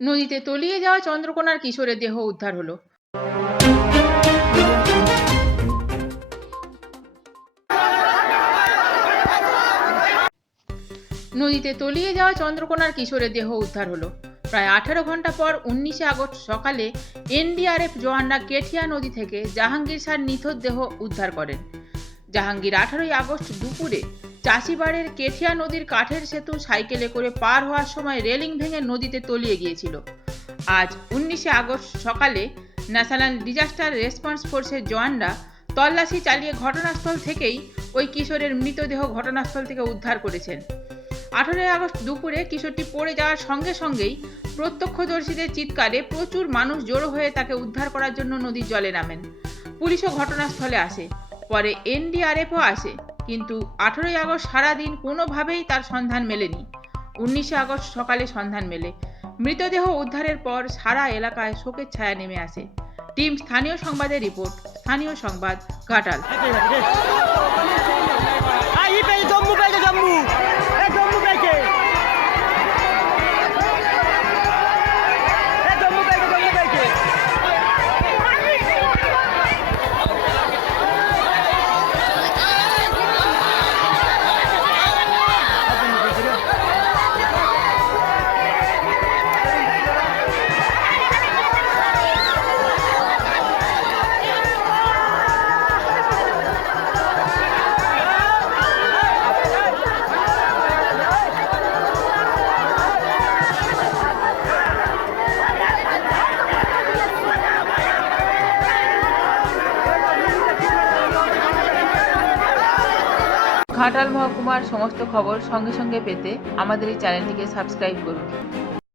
নদীতে তলিয়ে যাওয়া চন্দ্রকোনার কিশোরের দেহ উদ্ধার হলো। নদীতে তলিয়ে যাওয়া চন্দ্রকোনার কিশোরের দেহ উদ্ধার হলো। প্রায় 18 ঘন্টা পর 19 আগস্ট সকালে এনডিআরএফ জওয়ানরা কেঠিয়া নদী থেকে জাহাঙ্গীর শাহর নিথর দেহ উদ্ধার করেন। জাহাঙ্গীর 18 আগস্ট দুপুরে চাষিবাড়ের কেঠিয়া নদীর কাঠের সেতু সাইকেলে করে পার হওয়ার সময় রেলিং ভেঙে নদীতে তলিয়ে গিয়েছিল। আজ 19 আগস্ট সকালে ন্যাশনাল ডিজাস্টার রেসপন্স ফোর্সের জওয়ানরা তল্লাশি চালিয়ে ঘটনাস্থল থেকেই ওই কিশোরের মৃতদেহ ঘটনাস্থল থেকে উদ্ধার করেছেন। 18 আগস্ট দুপুরে কিশোরটি পড়ে যাওয়ার সঙ্গে সঙ্গেই প্রত্যক্ষদর্শীদের চিৎকারে প্রচুর মানুষ জড়ো হয়ে তাকে উদ্ধার করার জন্য নদীর জলে নামেন। পুলিশও ঘটনাস্থলে আসে, পরে এনডিআরএফও আসে, কিন্তু 18 আগস্ট সারাদিন কোনোভাবেই তার সন্ধান মেলেনি। 19 আগস্ট সকালে সন্ধান মেলে। মৃতদেহ উদ্ধারের পর সারা এলাকায় শোকের ছায়া নেমে আসে। টিম স্থানীয় সংবাদের রিপোর্ট, স্থানীয় সংবাদ, ঘাটাল। ঘাটাল মহকুমার সমস্ত খবর সঙ্গে সঙ্গে পেতে আমাদের এই চ্যানেলটিকে সাবস্ক্রাইব করুন।